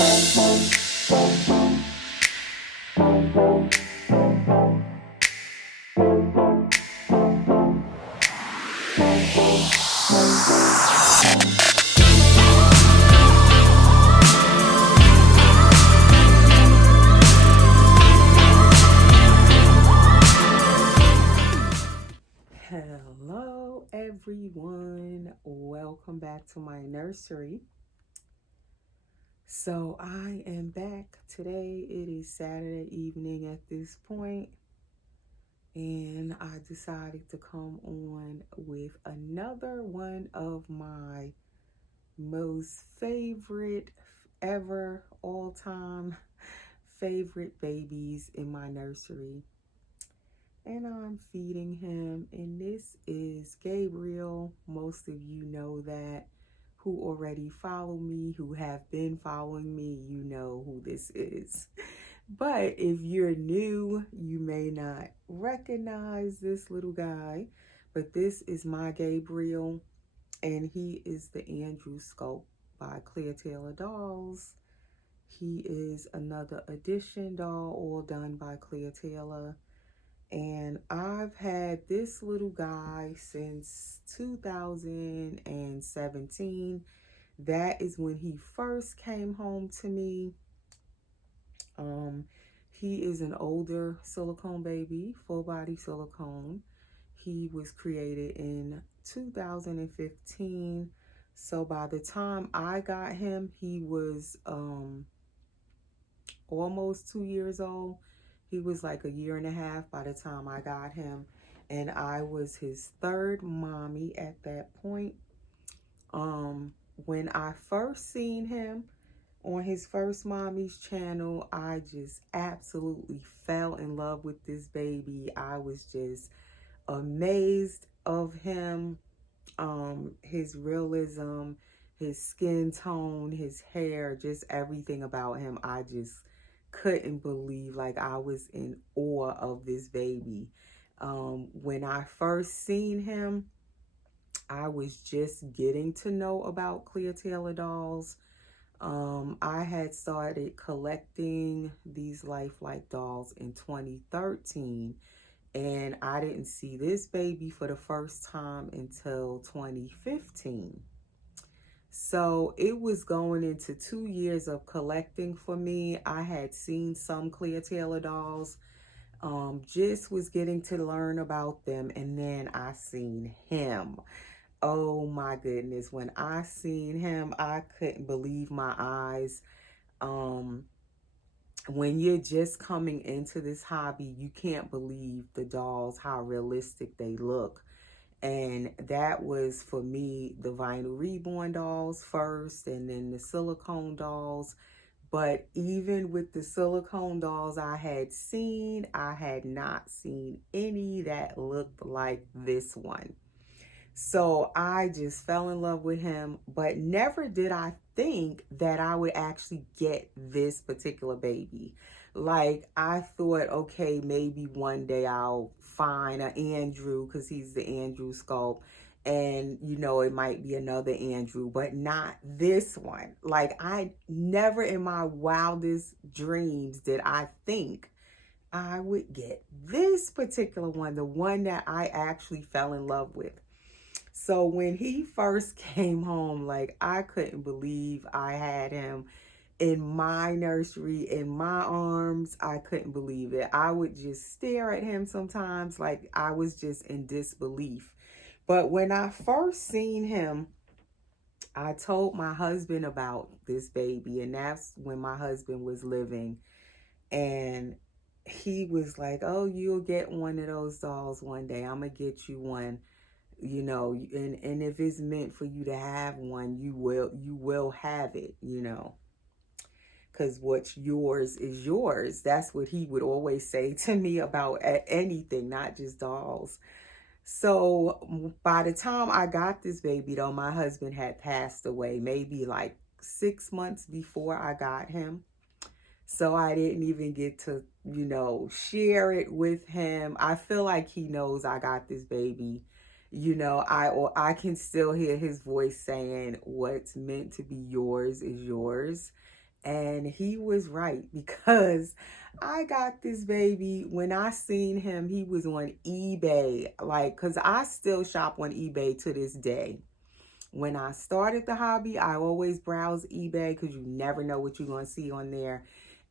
Hello, everyone. Welcome back to my nursery. So, I am back today. It is Saturday evening at this point, and I decided to come on with another one of my most favorite ever, all time favorite babies in my nursery. And I'm feeding him, and this is Gabriel. Most of you know that, who already follow me, who have been following me, you know who this is. But if you're new, you may not recognize this little guy, but this is my Gabriel, and he is the Andrew Sculpt by Clear Taylor Dolls. He is another edition doll, all done by Clear Taylor. And I've had this little guy since 2017. That is when he first came home to me. He is an older silicone baby, full body silicone. He was created in 2015. So by the time I got him, he was almost 2 years old. He was like a year and a half by the time I got him, and I was his third mommy at that point. When I first seen him on his first mommy's channel, I just absolutely fell in love with this baby. I was just amazed of him, his realism, his skin tone, his hair, just everything about him. I just couldn't believe, like, I was in awe of this baby. When I first seen him, I was just getting to know about Clear Taylor dolls. I had started collecting these lifelike dolls in 2013, and I didn't see this baby for the first time until 2015. So it was going into 2 years of collecting for me. I had seen some Clear Taylor dolls, just was getting to learn about them, and then I seen him. Oh my goodness, when I seen him, I couldn't believe my eyes. When you're just coming into this hobby, you can't believe the dolls, how realistic they look. And that was, for me, the vinyl reborn dolls first, and then the silicone dolls. But even with the silicone dolls I had not seen any that looked like this one. So I just fell in love with him, but never did I think that I would actually get this particular baby. Like, I thought, okay, maybe one day I'll find an Andrew, because he's the Andrew Sculpt, and it might be another Andrew, but not this one. Like, I never in my wildest dreams did I think I would get this particular one, the one that I actually fell in love with. So when he first came home, like, I couldn't believe I had him in my nursery, in my arms. I couldn't believe it. I would just stare at him sometimes, like I was just in disbelief. But when I first seen him, I told my husband about this baby, and that's when my husband was living. And he was like, oh, you'll get one of those dolls one day. I'm going to get you one. And if it's meant for you to have one, you will have it, because what's yours is yours. That's what he would always say to me about anything, not just dolls. So by the time I got this baby, though, my husband had passed away maybe like 6 months before I got him. So I didn't even get to, share it with him. I feel like he knows I got this baby. I can still hear his voice saying, what's meant to be yours is yours. And he was right, because I got this baby. When I seen him, he was on eBay. Like, because I still shop on eBay to this day. When I started the hobby, I always browse eBay because you never know what you're going to see on there.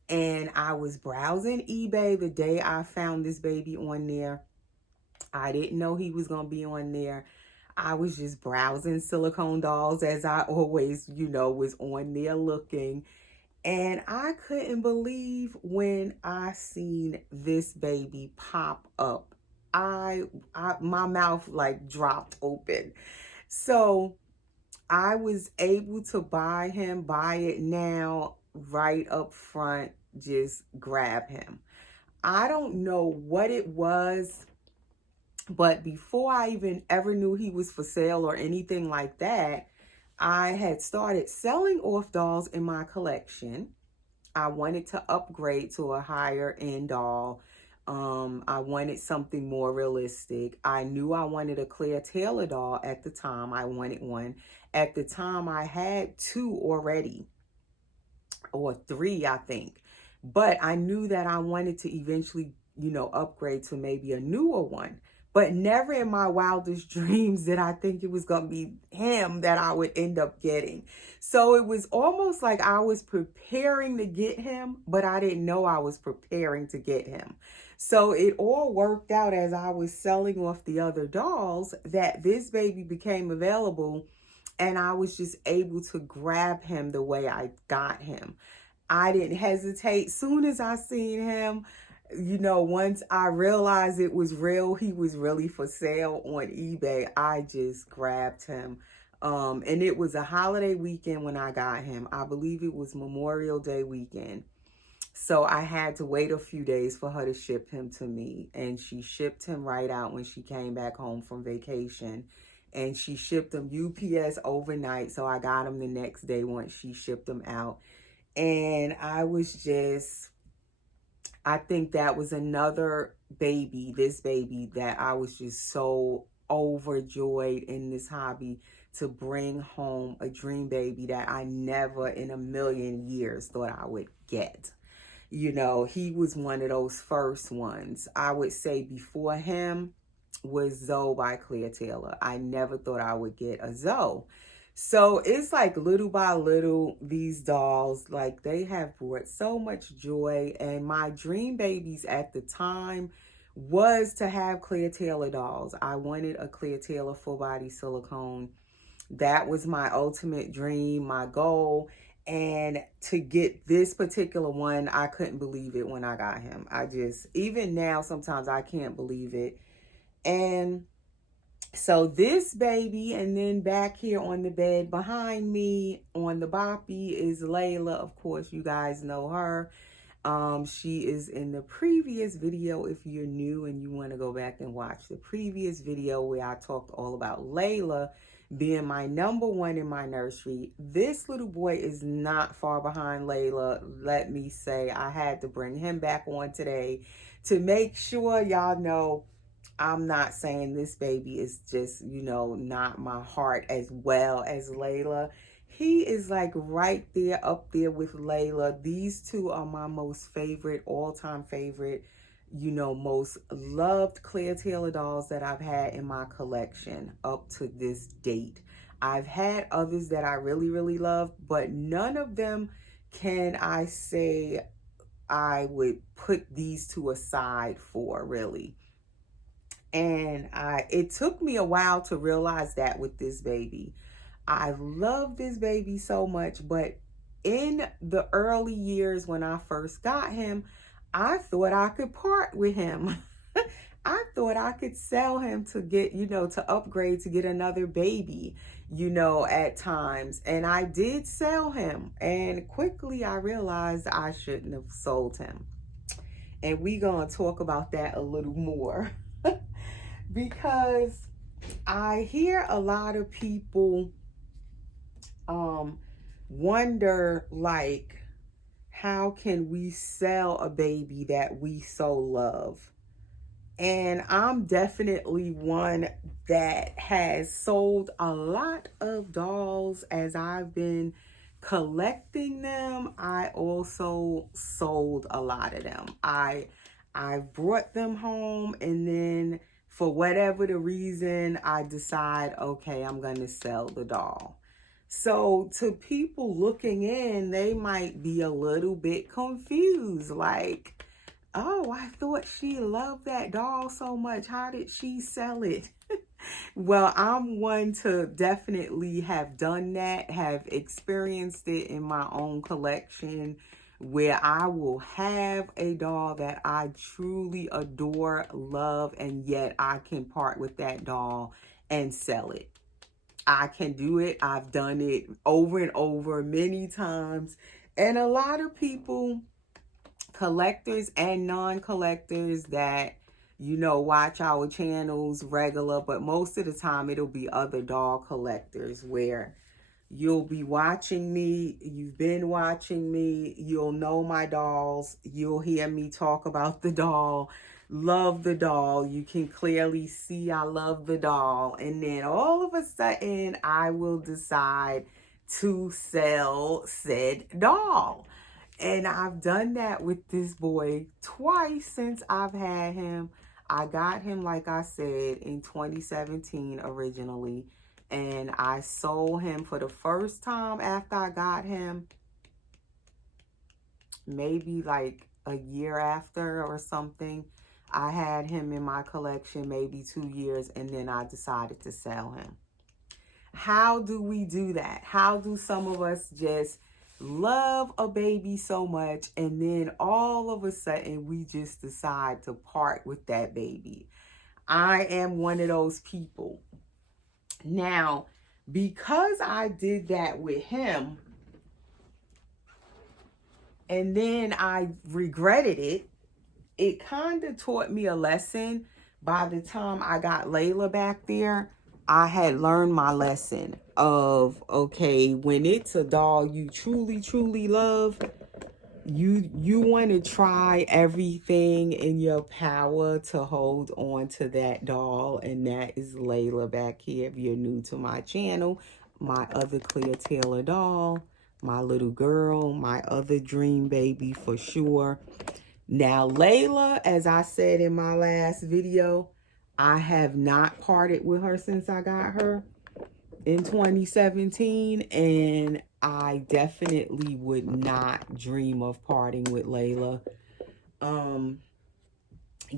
And I was browsing eBay the day I found this baby on there. I didn't know he was going to be on there. I was just browsing silicone dolls, as I always, was on there looking. And I couldn't believe when I seen this baby pop up. My mouth like dropped open. So I was able to buy it now, right up front, just grab him. I don't know what it was, but before I even ever knew he was for sale or anything like that, I had started selling off dolls in my collection. I wanted to upgrade to a higher end doll. I wanted something more realistic. I knew I wanted a Claire Taylor doll at the time. I wanted one. At the time, I had two already, or three, I think. But I knew that I wanted to eventually, upgrade to maybe a newer one. But never in my wildest dreams did I think it was going to be him that I would end up getting. So it was almost like I was preparing to get him, but I didn't know I was preparing to get him. So it all worked out as I was selling off the other dolls that this baby became available, and I was just able to grab him the way I got him. I didn't hesitate. Soon as I seen him, once I realized it was real, he was really for sale on eBay, I just grabbed him. And it was a holiday weekend when I got him. I believe it was Memorial Day weekend. So I had to wait a few days for her to ship him to me. And she shipped him right out when she came back home from vacation. And she shipped him UPS overnight. So I got him the next day once she shipped him out. And I think that was another baby, this baby, that I was just so overjoyed in this hobby, to bring home a dream baby that I never in a million years thought I would get. He was one of those first ones. I would say before him was Zoe by Claire Taylor. I never thought I would get a Zoe. So it's like little by little, these dolls, like, they have brought so much joy. And my dream babies at the time was to have Claire Taylor dolls. I wanted a Claire Taylor full body silicone. That was my ultimate dream, my goal. And to get this particular one, I couldn't believe it when I got him. Even now, sometimes I can't believe it. And so this baby, and then back here on the bed behind me on the boppy is Layla. Of course, you guys know her. She is in the previous video. If you're new and you want to go back and watch the previous video where I talked all about Layla being my number one in my nursery. This little boy is not far behind Layla. Let me say, I had to bring him back on today to make sure y'all know I'm not saying this baby is just, not my heart as well as Layla. He is like right there, up there with Layla. These two are my most favorite, all-time favorite, most loved Claire Taylor dolls that I've had in my collection up to this date. I've had others that I really, really love, but none of them can I say I would put these two aside for, really. And it took me a while to realize that with this baby. I love this baby so much, but in the early years when I first got him, I thought I could part with him. I thought I could sell him to get, to upgrade, to get another baby, at times. And I did sell him. And quickly I realized I shouldn't have sold him. And we're going to talk about that a little more. Because I hear a lot of people wonder, like, how can we sell a baby that we so love? And I'm definitely one that has sold a lot of dolls as I've been Collecting them, I also sold a lot of them. I brought them home, and then for whatever the reason, I decide, okay, I'm going to sell the doll. So to people looking in, they might be a little bit confused, like, oh, I thought she loved that doll so much. How did she sell it? Well, I'm one to definitely have done that, have experienced it in my own collection, where I will have a doll that I truly adore, love, and yet I can part with that doll and sell it. I can do it. I've done it over and over many times. And a lot of people, collectors and non-collectors that watch our channels regular, but most of the time it'll be other doll collectors where you'll be watching me, you've been watching me, you'll know my dolls, you'll hear me talk about the doll, love the doll, you can clearly see I love the doll, and then all of a sudden I will decide to sell said doll. And I've done that with this boy twice since I've had him. I got him, like I said, in 2017 originally. And I sold him for the first time after I got him, maybe like a year after or something. I had him in my collection maybe 2 years, and then I decided to sell him. How do we do that? How do some of us just love a baby so much and then all of a sudden we just decide to part with that baby? I am one of those people. Now, because I did that with him and then I regretted it, it kind of taught me a lesson. By the time I got Layla back there, I had learned my lesson of, okay, when it's a doll you truly, truly love, you want to try everything in your power to hold on to that doll. And that is Layla back here. If you're new to my channel, my other Clear Taylor doll, my little girl, my other dream baby for sure. Now, Layla, as I said in my last video, I have not parted with her since I got her in 2017, and I definitely would not dream of parting with Layla.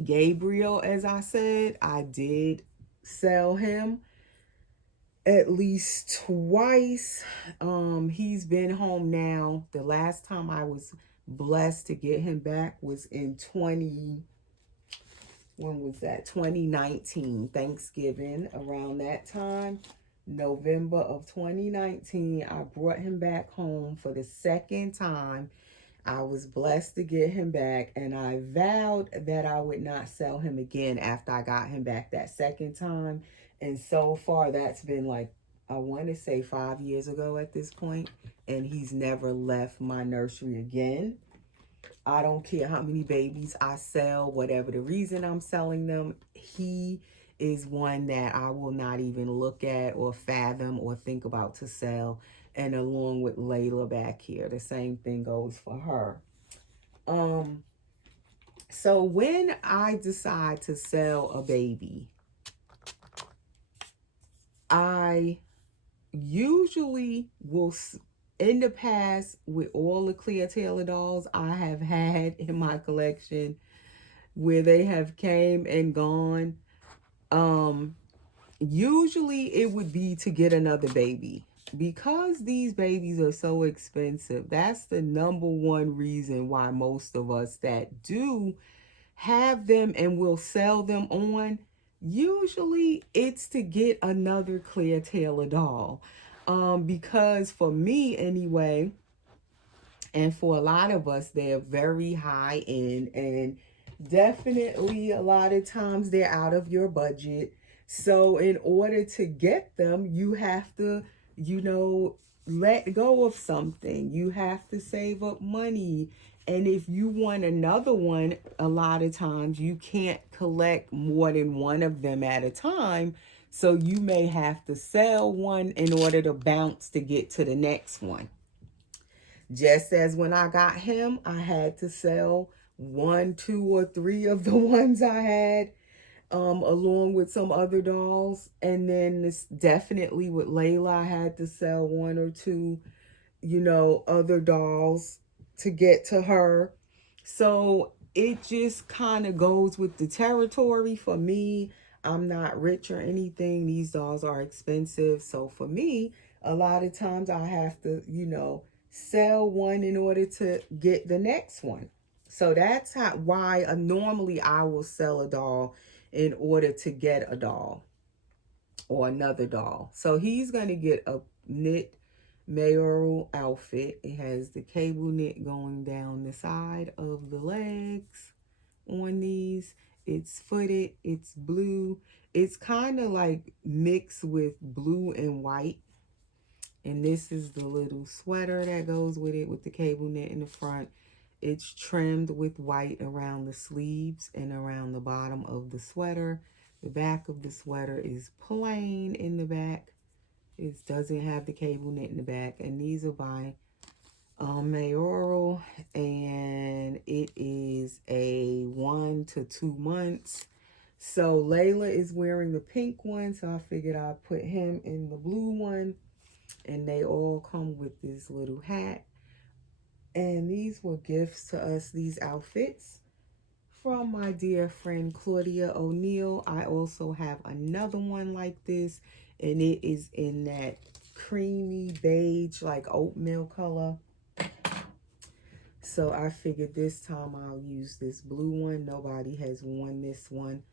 Gabriel, as I said, I did sell him at least twice. He's been home now. The last time I was blessed to get him back was in 2019, Thanksgiving, around that time, November of 2019. I brought him back home for the second time. I was blessed to get him back, and I vowed that I would not sell him again after I got him back that second time. And so far, that's been like, I want to say 5 years ago at this point, and he's never left my nursery again. I don't care how many babies I sell, whatever the reason I'm selling them, he is one that I will not even look at or fathom or think about to sell. And along with Layla back here, the same thing goes for her. So when I decide to sell a baby, I usually will, in the past, with all the Clear Taylor dolls I have had in my collection, where they have came and gone, usually it would be to get another baby. Because these babies are so expensive, that's the number one reason why most of us that do have them and will sell them on, usually it's to get another Clear Taylor doll. Because for me anyway, and for a lot of us, they're very high end, and definitely a lot of times they're out of your budget. So in order to get them, you have to, let go of something. You have to save up money. And if you want another one, a lot of times you can't collect more than one of them at a time. So you may have to sell one in order to bounce to get to the next one. Just as when I got him, I had to sell one, two, or three of the ones I had, along with some other dolls. And then this definitely with Layla, I had to sell one or two, other dolls to get to her. So it just kind of goes with the territory for me. I'm not rich or anything. These dolls are expensive. So for me, a lot of times I have to, sell one in order to get the next one. So that's why normally I will sell a doll in order to get a doll or another doll. So he's going to get a knit mayoral outfit. It has the cable knit going down the side of the legs on these. It's footed, it's blue. It's kind of like mixed with blue and white. And this is the little sweater that goes with it with the cable knit in the front. It's trimmed with white around the sleeves and around the bottom of the sweater. The back of the sweater is plain in the back. It doesn't have the cable knit in the back. And these are by Mayoral. And it is a 1 to 2 months. So Layla is wearing the pink one. So I figured I'd put him in the blue one. And they all come with this little hat. And these were gifts to us, these outfits, from my dear friend Claudia O'Neill. I also have another one like this, and it is in that creamy beige, like oatmeal color. So I figured this time I'll use this blue one. Nobody has worn this one.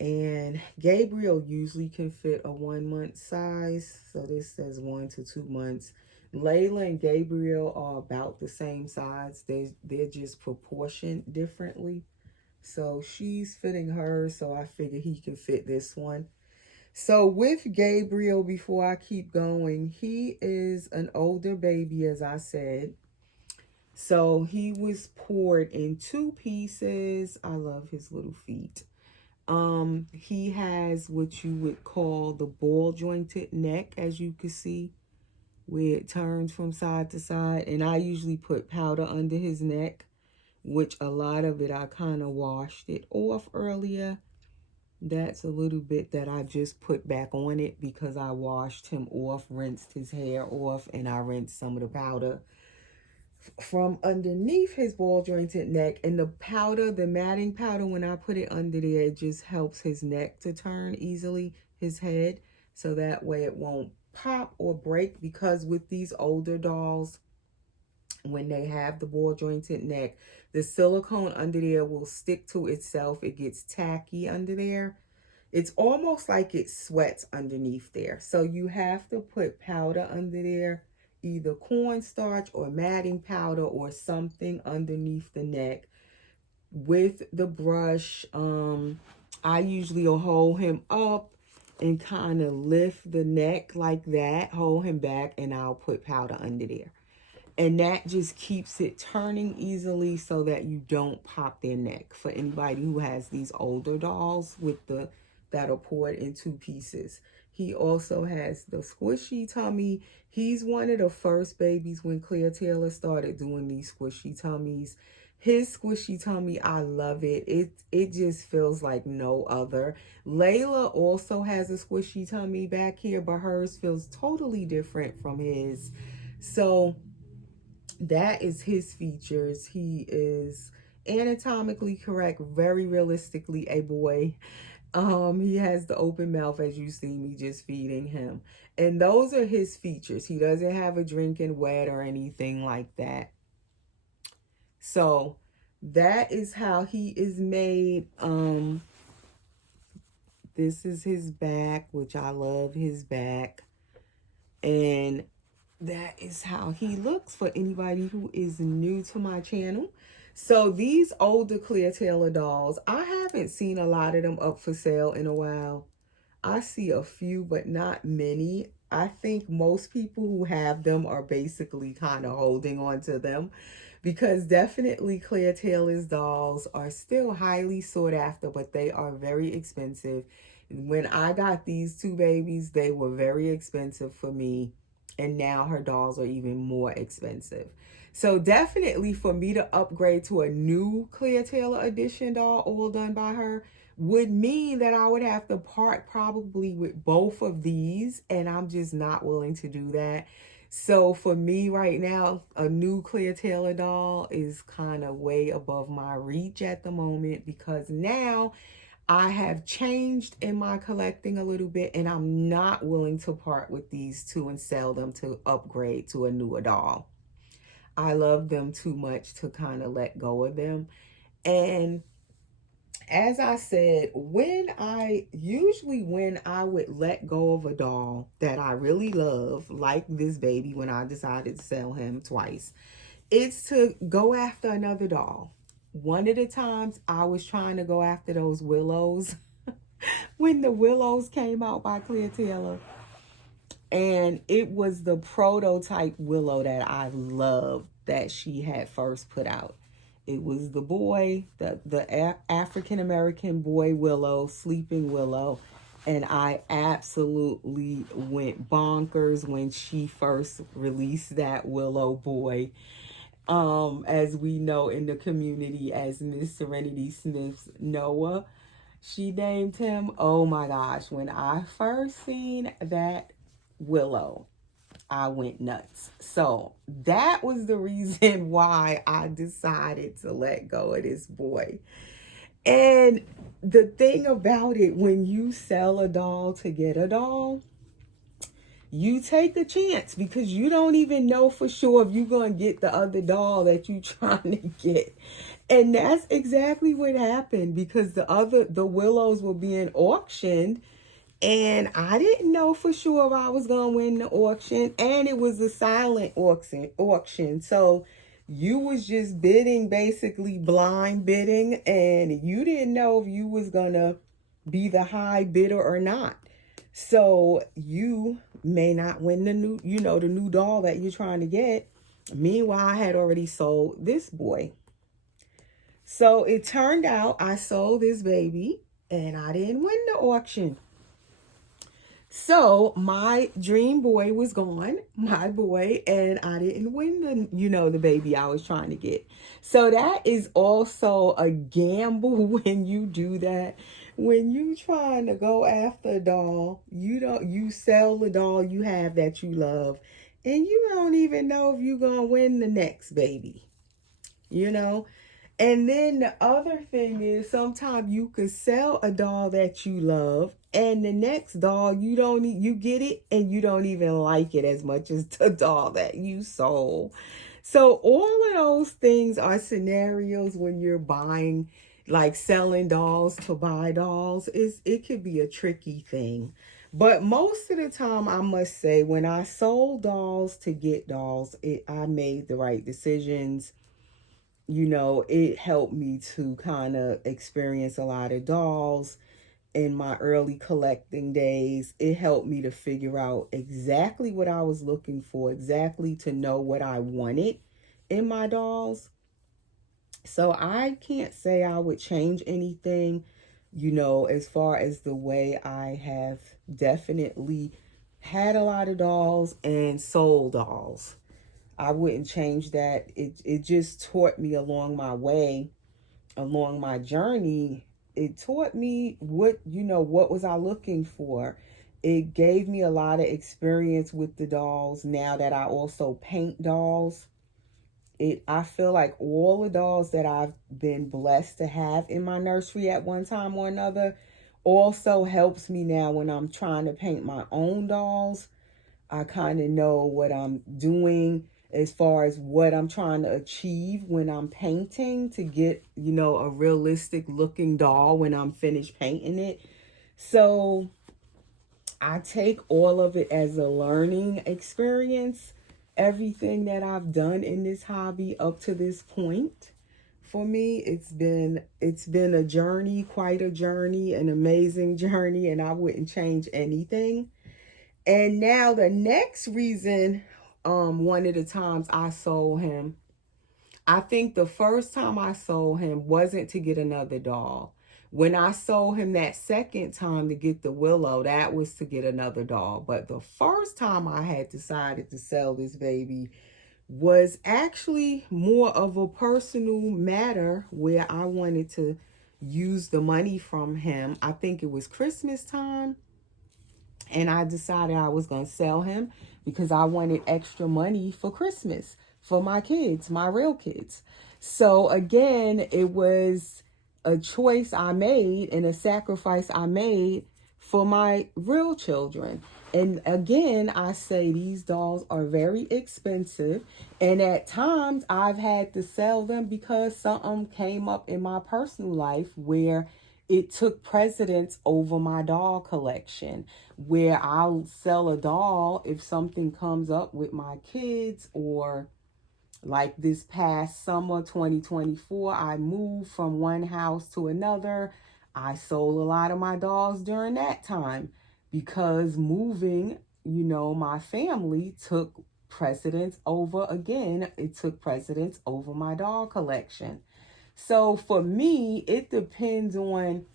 And Gabriel usually can fit a 1 month size. So this says 1 to 2 months. Layla and Gabriel are about the same size. They're just proportioned differently. So she's fitting hers, so I figure he can fit this one. So with Gabriel, before I keep going, he is an older baby, as I said. So he was poured in 2 pieces. I love his little feet. He has what you would call the ball jointed neck, as you can see, where it turns from side to side. And I usually put powder under his neck, which a lot of it I kind of washed it off earlier. That's a little bit that I just put back on it because I washed him off, rinsed his hair off, and I rinsed some of the powder from underneath his ball jointed neck. And the powder, the matting powder, when I put it under there, it just helps his neck to turn easily, his head, so that way it won't pop or break. Because with these older dolls, when they have the ball jointed neck, the silicone under there will stick to itself. It gets tacky under there. It's almost like it sweats underneath there. So you have to put powder under there, either cornstarch or matting powder or something underneath the neck with the brush. I usually will hold him up and kind of lift the neck like that, hold him back, and I'll put powder under there. And that just keeps it turning easily so that you don't pop their neck. For anybody who has these older dolls with that are poured in 2 pieces. He also has the squishy tummy. He's one of the first babies when Claire Taylor started doing these squishy tummies. His squishy tummy, I love it. It just feels like no other. Layla also has a squishy tummy back here, but hers feels totally different from his. So that is his features. He is anatomically correct, very realistically a boy. He has the open mouth, as you see me just feeding him. And those are his features. He doesn't have a drinking wet or anything like that. So that is how he is made. This is his back, which I love his back. And that is how he looks for anybody who is new to my channel. So these older Claire Taylor dolls, I haven't seen a lot of them up for sale in a while. I see a few, but not many. I think most people who have them are basically kind of holding on to them, because definitely Claire Taylor's dolls are still highly sought after, but they are very expensive. When I got these 2 babies, they were very expensive for me. and now her dolls are even more expensive. So definitely for me to upgrade to a new Clear Taylor edition doll, all done by her, would mean that I would have to part probably with both of these, and I'm just not willing to do that. So for me right now, a new Clear Taylor doll is kind of way above my reach at the moment, because now I have changed in my collecting a little bit, and I'm not willing to part with these two and sell them to upgrade to a newer doll. I love them too much to kind of let go of them. And as I said, when I would let go of a doll that I really love, like this baby, when I decided to sell him twice, it's to go after another doll. One of the times I was trying to go after those Willows when the Willows came out by Clear Taylor. And it was the prototype Willow that I loved that she had first put out. It was the boy, the African American boy Willow, Sleeping Willow. And I absolutely went bonkers when she first released that Willow boy. As we know in the community as Miss Serenity Smith's Noah, she named him. Oh my gosh, when I first seen that Willow, I went nuts. So that was the reason why I decided to let go of this boy. And the thing about it, when you sell a doll to get a doll, you take a chance, because you don't even know for sure if you're going to get the other doll that you're trying to get. And that's exactly what happened, because the Willows were being auctioned, and I didn't know for sure if I was going to win the auction, and it was a silent auction. So you was just bidding, basically blind bidding, and you didn't know if you was going to be the high bidder or not. So you may not win the new doll that you're trying to get. Meanwhile, I had already sold this boy. So it turned out I sold this baby and I didn't win the auction. So my dream boy was gone, my boy, and I didn't win the baby I was trying to get. So that is also a gamble when you do that. When you trying to go after a doll, you sell the doll you have that you love, and you don't even know if you're gonna win the next baby. You know? And then the other thing is, sometimes you could sell a doll that you love, and the next doll you get it and you don't even like it as much as the doll that you sold. So all of those things are scenarios when you're buying, like selling dolls to buy dolls. It could be a tricky thing. But most of the time, I must say, when I sold dolls to get dolls, I made the right decisions. It helped me to kind of experience a lot of dolls in my early collecting days. It helped me to figure out exactly what I was looking for, exactly to know what I wanted in my dolls. So I can't say I would change anything, as far as the way I have definitely had a lot of dolls and sold dolls. I wouldn't change that. It just taught me along my way, along my journey. It taught me what was I looking for. It gave me a lot of experience with the dolls. Now that I also paint dolls, I feel like all the dolls that I've been blessed to have in my nursery at one time or another also helps me now when I'm trying to paint my own dolls. I kind of know what I'm doing as far as what I'm trying to achieve when I'm painting to get, a realistic looking doll when I'm finished painting it. So I take all of it as a learning experience. Everything that I've done in this hobby up to this point, for me, it's been a journey, quite a journey, an amazing journey, and I wouldn't change anything. And now the next reason, one of the times I sold him, I think the first time I sold him wasn't to get another doll. When I sold him that second time to get the Willow, that was to get another doll. But the first time I had decided to sell this baby was actually more of a personal matter where I wanted to use the money from him. I think it was Christmas time. And I decided I was going to sell him because I wanted extra money for Christmas for my kids, my real kids. So again, it was a choice I made and a sacrifice I made for my real children. And again, I say these dolls are very expensive. And at times I've had to sell them because something came up in my personal life where it took precedence over my doll collection, where I'll sell a doll if something comes up with my kids. Or like this past summer 2024, I moved from one house to another. I sold a lot of my dolls during that time because moving, my family took precedence over, again, it took precedence over my doll collection. So for me, it depends on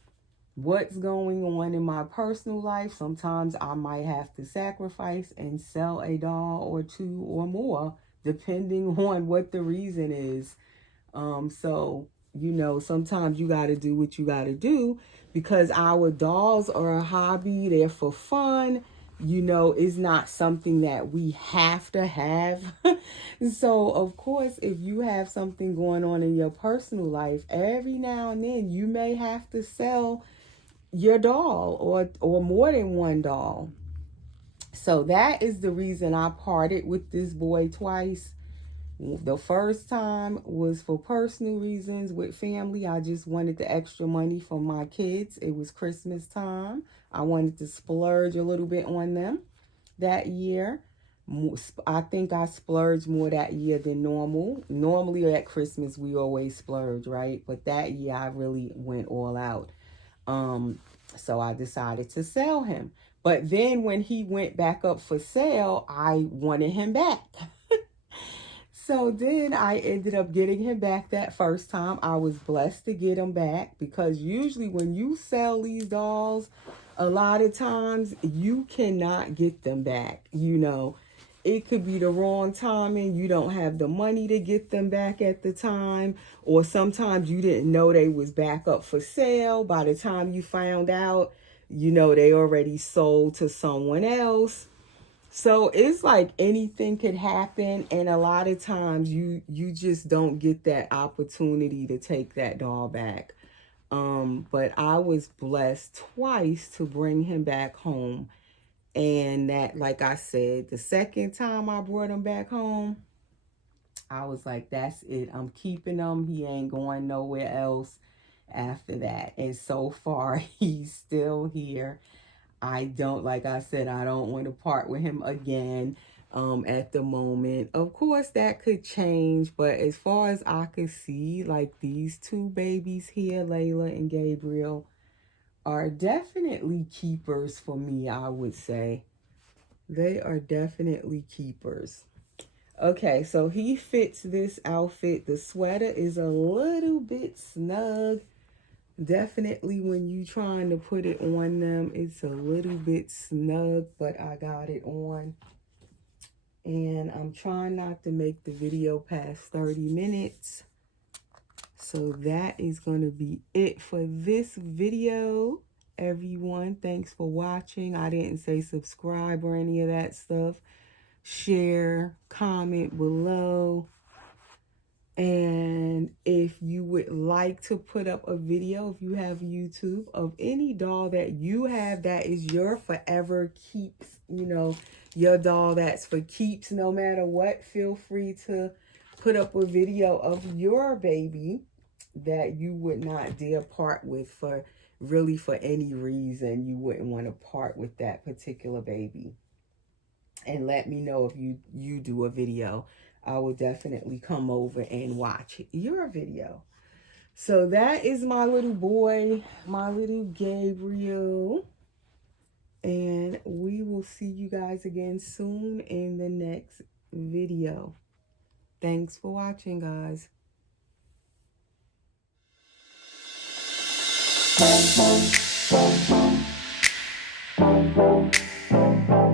what's going on in my personal life. Sometimes I might have to sacrifice and sell a doll or two or more, depending on what the reason is. So, sometimes you got to do what you got to do because our dolls are a hobby. They're for fun. It's not something that we have to have. So, of course, if you have something going on in your personal life, every now and then you may have to sell your doll or more than one doll. So that is the reason I parted with this boy twice. The first time was for personal reasons with family. I just wanted the extra money for my kids. It was Christmas time. I wanted to splurge a little bit on them that year. I think I splurged more that year than normal. Normally at Christmas we always splurge, right? But that year I really went all out. So I decided to sell him. But then when he went back up for sale, I wanted him back. So then I ended up getting him back that first time. I was blessed to get him back because usually when you sell these dolls, a lot of times you cannot get them back. It could be the wrong timing. You don't have the money to get them back at the time. Or sometimes you didn't know they was back up for sale. By the time you found out, they already sold to someone else. So it's like anything could happen, and a lot of times you just don't get that opportunity to take that doll back. But I was blessed twice to bring him back home. And that, like I said, the second time I brought him back home, I was like, that's it. I'm keeping him. He ain't going nowhere else after that. And so far, he's still here. Like I said, I don't want to part with him again at the moment. Of course, that could change, but as far as I could see, like these two babies here, Layla and Gabriel, are definitely keepers for me, I would say. They are definitely keepers. Okay, so he fits this outfit. The sweater is a little bit snug. Definitely when you trying to put it on them, it's a little bit snug, but I got it on. And I'm trying not to make the video past 30 minutes. So that is going to be it for this video, everyone. Thanks for watching. I didn't say subscribe or any of that stuff. Share, comment below. And if you would like to put up a video, if you have YouTube, of any doll that you have that is your forever keeps, your doll that's for keeps no matter what, feel free to put up a video of your baby that you would not dare part with for any reason. You wouldn't want to part with that particular baby. And let me know if you do a video. I will definitely come over and watch your video. So that is my little boy, my little Gabriel. And we will see you guys again soon in the next video. Thanks for watching, guys.